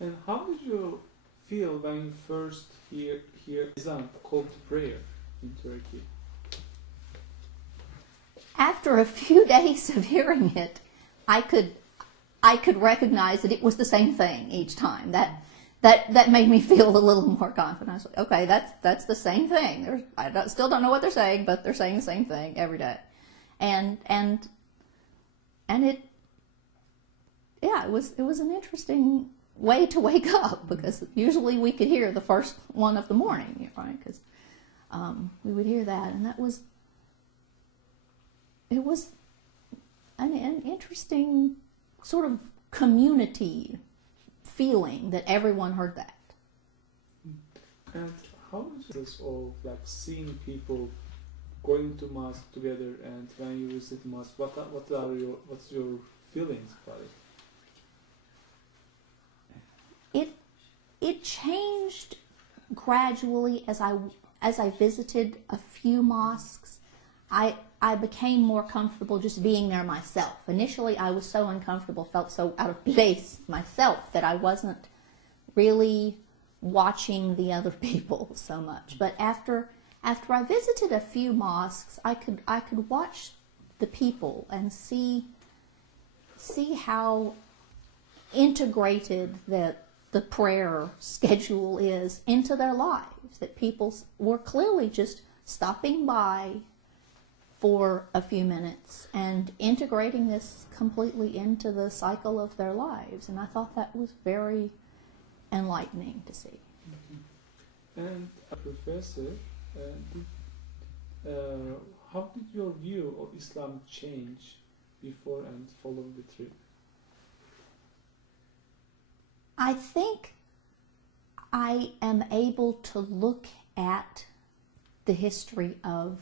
And how did you feel when you first hear ezan called to prayer in Turkey? After a few days of hearing it, I could recognize that it was the same thing each time. That made me feel a little more confident. I was like, okay, that's the same thing. Still don't know what they're saying, but they're saying the same thing every day. And it, yeah, it was an interesting way to wake up, because usually we could hear the first one of the morning, right? Because we would hear that, and it was an interesting sort of community feeling that everyone heard that. And how is this of like seeing people going to mosque together, and when you visit mosque, what's your feelings about it? It changed gradually as I visited a few mosques. I became more comfortable just being there myself. Initially, I was so uncomfortable, felt so out of place myself, that I wasn't really watching the other people so much. But after I visited a few mosques, I could watch the people and see how integrated the prayer schedule is into their lives, that people were clearly just stopping by for a few minutes and integrating this completely into the cycle of their lives. And I thought that was very enlightening to see. Mm-hmm. And Professor, how did your view of Islam change before and following the trip? I think I am able to look at the history of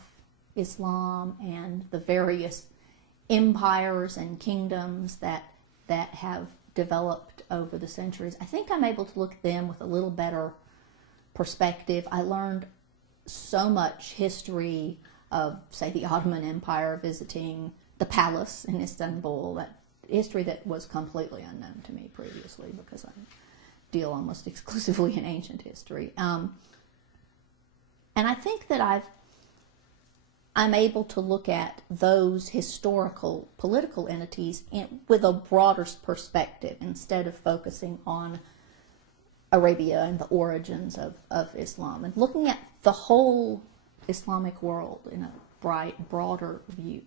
Islam and the various empires and kingdoms that have developed over the centuries. I think I'm able to look at them with a little better perspective. I learned so much history of, say, the Ottoman Empire, visiting the palace in Istanbul, that history that was completely unknown to me previously, because I deal almost exclusively in ancient history. And I think that I'm able to look at those historical political entities with a broader perspective, instead of focusing on Arabia and the origins of Islam, and looking at the whole Islamic world in a broader view.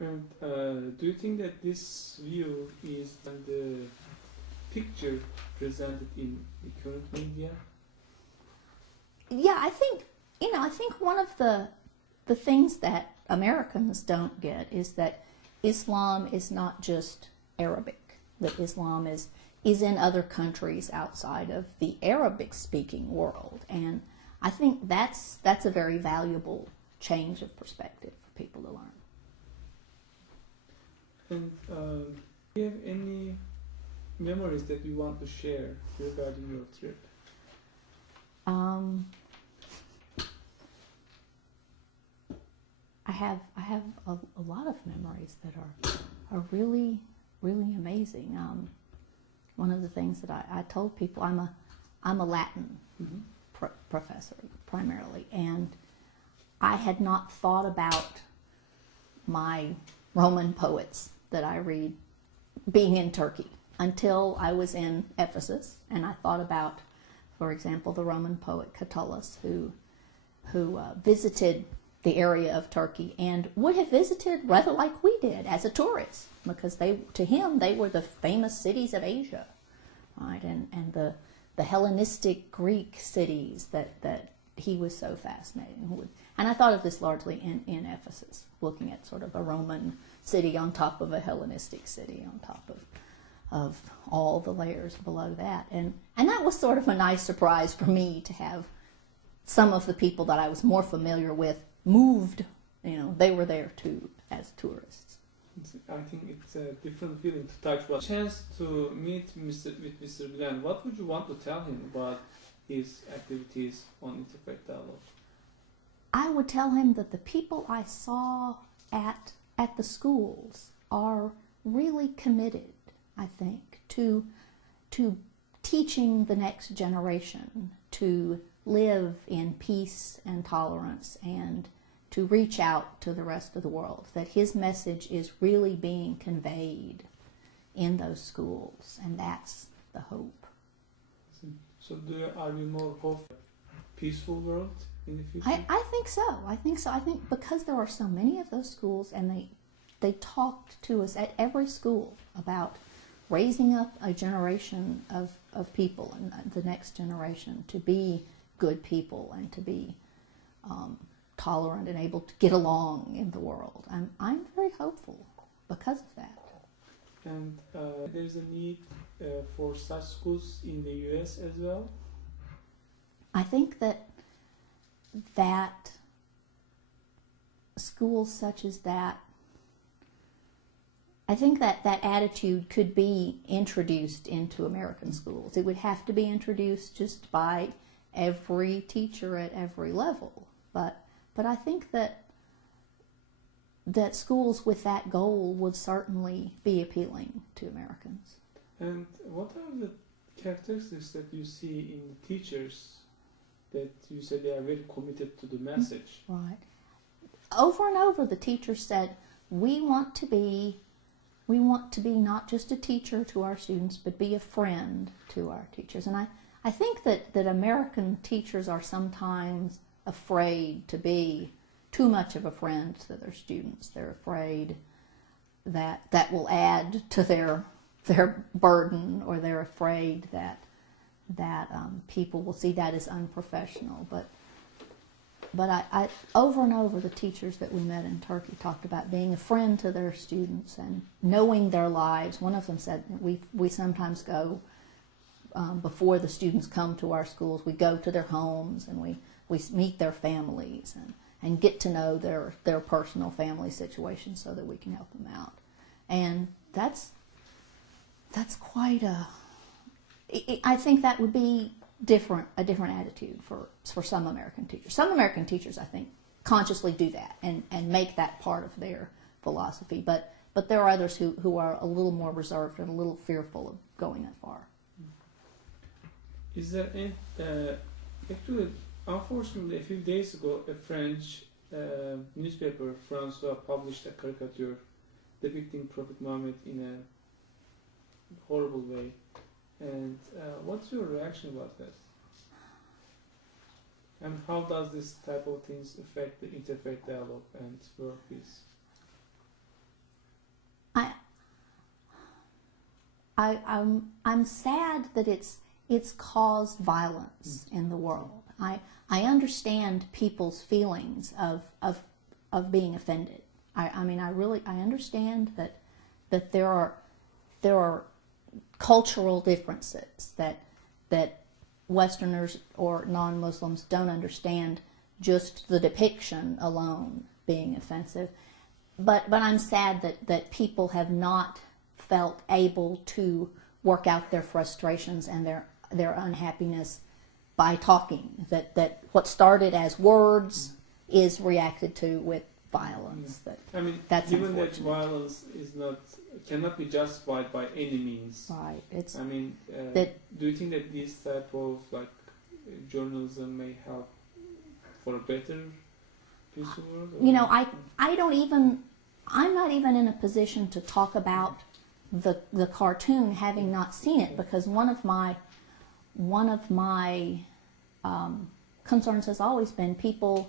And do you think that this view is the picture presented in the current media? Yeah, I think one of the things that Americans don't get is that Islam is not just Arabic, that Islam is in other countries outside of the Arabic-speaking world. And I think that's a very valuable change of perspective for people to learn. And do you have any memories that you want to share regarding your trip? I have a lot of memories that are really, really amazing. One of the things that I told people, I'm a Latin professor primarily, and I had not thought about my Roman poets that I read being in Turkey until I was in Ephesus, and I thought about, for example, the Roman poet Catullus, who visited the area of Turkey and would have visited rather like we did as a tourist, because to him they were the famous cities of Asia, right? And the Hellenistic Greek cities that he was so fascinated with. And I thought of this largely in Ephesus, looking at sort of a Roman city on top of a Hellenistic city on top of all the layers below that. And that was sort of a nice surprise for me, to have some of the people that I was more familiar with moved, they were there too as tourists. I think it's a different feeling to touch. But chance to meet with Mr. Gulen, what would you want to tell him about his activities on Interfaith Dialogue? I would tell him that the people I saw at the schools are really committed, I think, to to teaching the next generation to live in peace and tolerance and to reach out to the rest of the world, that his message is really being conveyed in those schools, and that's the hope. So are you more hopeful, peaceful world in the future? I think so. I think because there are so many of those schools, and they talked to us at every school about raising up a generation of people, and the next generation, to be good people and to be tolerant and able to get along in the world. I'm very hopeful because of that. And there's a need for such schools in the U.S. as well? I think that schools such as that, I think that attitude could be introduced into American schools. It would have to be introduced just by every teacher at every level. But I think that schools with that goal would certainly be appealing to Americans. And what are the characteristics that you see in teachers that you said they are very committed to the message? Right. Over and over, the teachers said, we want to be not just a teacher to our students, but be a friend to our teachers. And I think that American teachers are sometimes afraid to be too much of a friend to their students. They're afraid that will add to their burden, or they're afraid that people will see that as unprofessional. But I over and over, the teachers that we met in Turkey talked about being a friend to their students and knowing their lives. One of them said, we sometimes go, before the students come to our schools, we go to their homes and we meet their families and get to know their personal family situation so that we can help them out. And that's quite I think that would be a different attitude for some American teachers. Some American teachers, I think, consciously do that and make that part of their philosophy. But there are others who are a little more reserved and a little fearful of going that far. Is there any, actually, unfortunately, a few days ago, a French newspaper, François, published a caricature depicting Prophet Muhammad in a horrible way. And what's your reaction about that? And how does this type of things affect the interfaith dialogue and world peace? I'm sad that it's caused violence in the world. I understand people's feelings of being offended. I mean, I understand that there are cultural differences that Westerners or non-Muslims don't understand, just the depiction alone being offensive. But I'm sad that people have not felt able to work out their frustrations and their unhappiness by talking. That what started as words is reacted to with violence. I mean, that's given that violence cannot be justified by any means. Right. I mean, do you think that this type of journalism may help for a better peaceful world? You know, I'm not even in a position to talk about the cartoon, having not seen it, because one of my concerns has always been people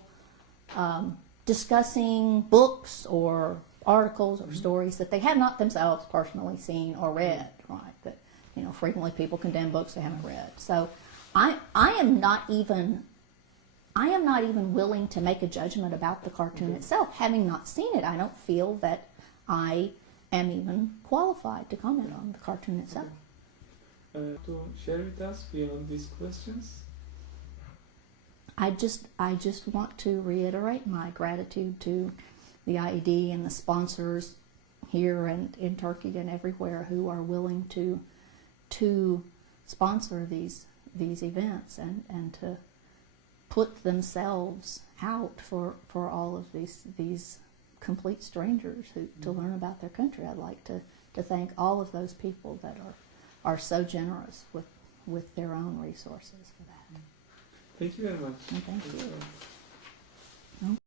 discussing books or articles or stories that they have not themselves personally seen or read, right? That, you know, frequently people condemn books they haven't read. So I am not even willing to make a judgment about the cartoon itself. Having not seen it, I don't feel that I am even qualified to comment on the cartoon itself. To share with us beyond these questions? I just want to reiterate my gratitude to the IED and the sponsors here and in Turkey and everywhere who are willing to sponsor these events and to put themselves out for all of these complete strangers to learn about their country. I'd like to thank all of those people that are so generous with their own resources for that. Thank you very much. And thank you.